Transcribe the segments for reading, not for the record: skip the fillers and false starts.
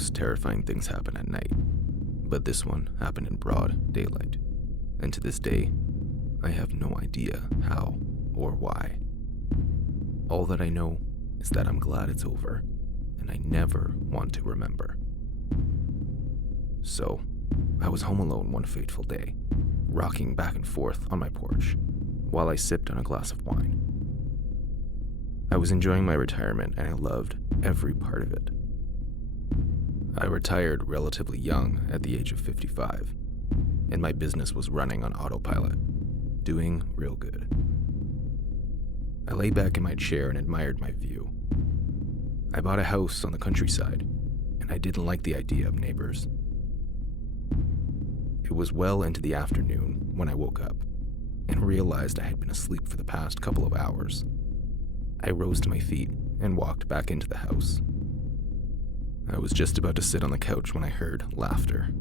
Most terrifying things happen at night, but this one happened in broad daylight, and to this day, I have no idea how or why. All that I know is that I'm glad it's over, and I never want to remember. So, I was home alone one fateful day, rocking back and forth on my porch, while I sipped on a glass of wine. I was enjoying my retirement, and I loved every part of it. I retired relatively young at the age of 55, and my business was running on autopilot, doing real good. I lay back in my chair and admired my view. I bought a house on the countryside, and I didn't like the idea of neighbors. It was well into the afternoon when I woke up and realized I had been asleep for the past couple of hours. I rose to my feet and walked back into the house. I was just about to sit on the couch when I heard laughter.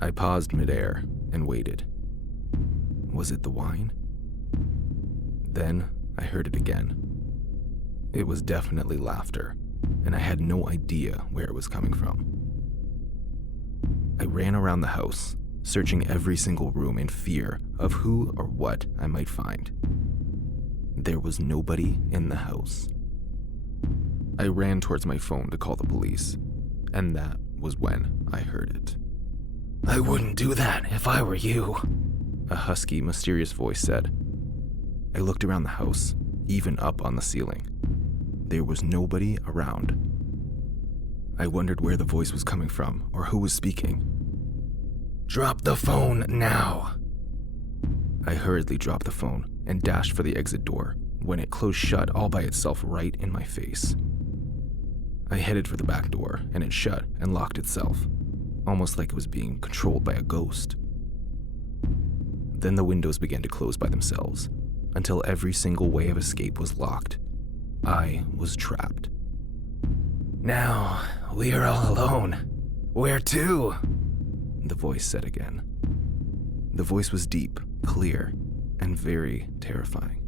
I paused midair and waited. Was it the wine? Then I heard it again. It was definitely laughter, and I had no idea where it was coming from. I ran around the house, searching every single room in fear of who or what I might find. There was nobody in the house. I ran towards my phone to call the police, and that was when I heard it. "I wouldn't do that if I were you," a husky, mysterious voice said. I looked around the house, even up on the ceiling. There was nobody around. I wondered where the voice was coming from or who was speaking. "Drop the phone now." I hurriedly dropped the phone and dashed for the exit door when it closed shut all by itself right in my face. I headed for the back door, and it shut and locked itself, almost like it was being controlled by a ghost. Then the windows began to close by themselves, until every single way of escape was locked. I was trapped. "Now, we are all alone. Where to?" the voice said again. The voice was deep, clear, and very terrifying.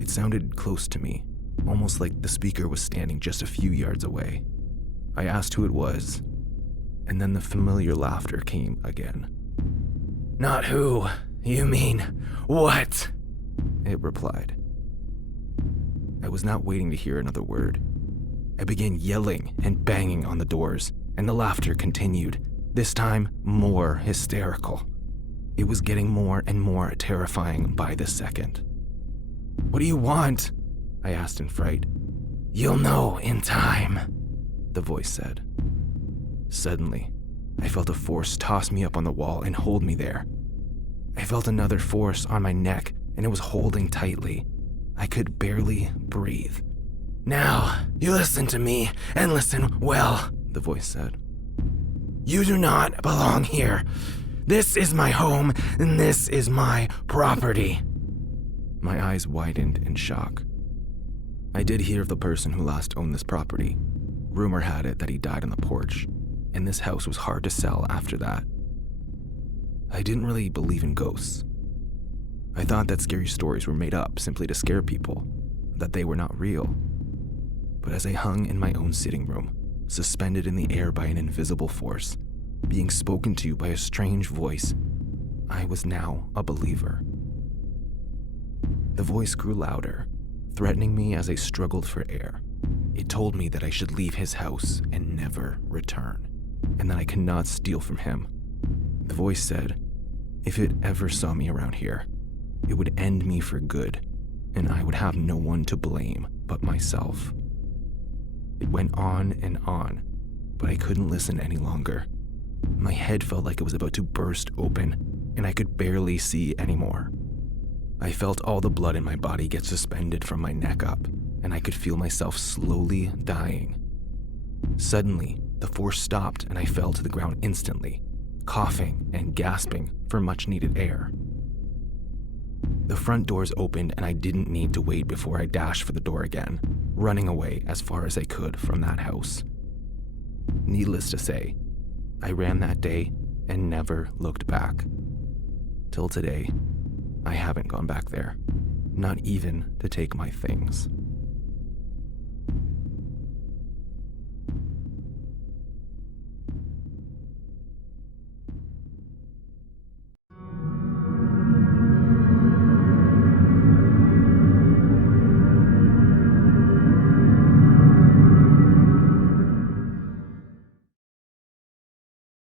It sounded close to me, almost like the speaker was standing just a few yards away. I asked who it was, and then the familiar laughter came again. "Not who, you mean what?" it replied. I was not waiting to hear another word. I began yelling and banging on the doors, and the laughter continued, this time more hysterical. It was getting more and more terrifying by the second. "What do you want?" I asked in fright. "You'll know in time," the voice said. Suddenly, I felt a force toss me up on the wall and hold me there. I felt another force on my neck, and it was holding tightly. I could barely breathe. "Now, you listen to me, and listen well," the voice said. "You do not belong here. This is my home, and this is my property." My eyes widened in shock. I did hear of the person who last owned this property. Rumor had it that he died on the porch, and this house was hard to sell after that. I didn't really believe in ghosts. I thought that scary stories were made up simply to scare people, that they were not real. But as I hung in my own sitting room, suspended in the air by an invisible force, being spoken to by a strange voice, I was now a believer. The voice grew louder, threatening me as I struggled for air. It told me that I should leave his house and never return, and that I could not steal from him. The voice said, if it ever saw me around here, it would end me for good, and I would have no one to blame but myself. It went on, but I couldn't listen any longer. My head felt like it was about to burst open, and I could barely see anymore. I felt all the blood in my body get suspended from my neck up, and I could feel myself slowly dying. Suddenly, the force stopped and I fell to the ground instantly, coughing and gasping for much-needed air. The front doors opened and I didn't need to wait before I dashed for the door again, running away as far as I could from that house. Needless to say, I ran that day and never looked back. Till today, I haven't gone back there, not even to take my things.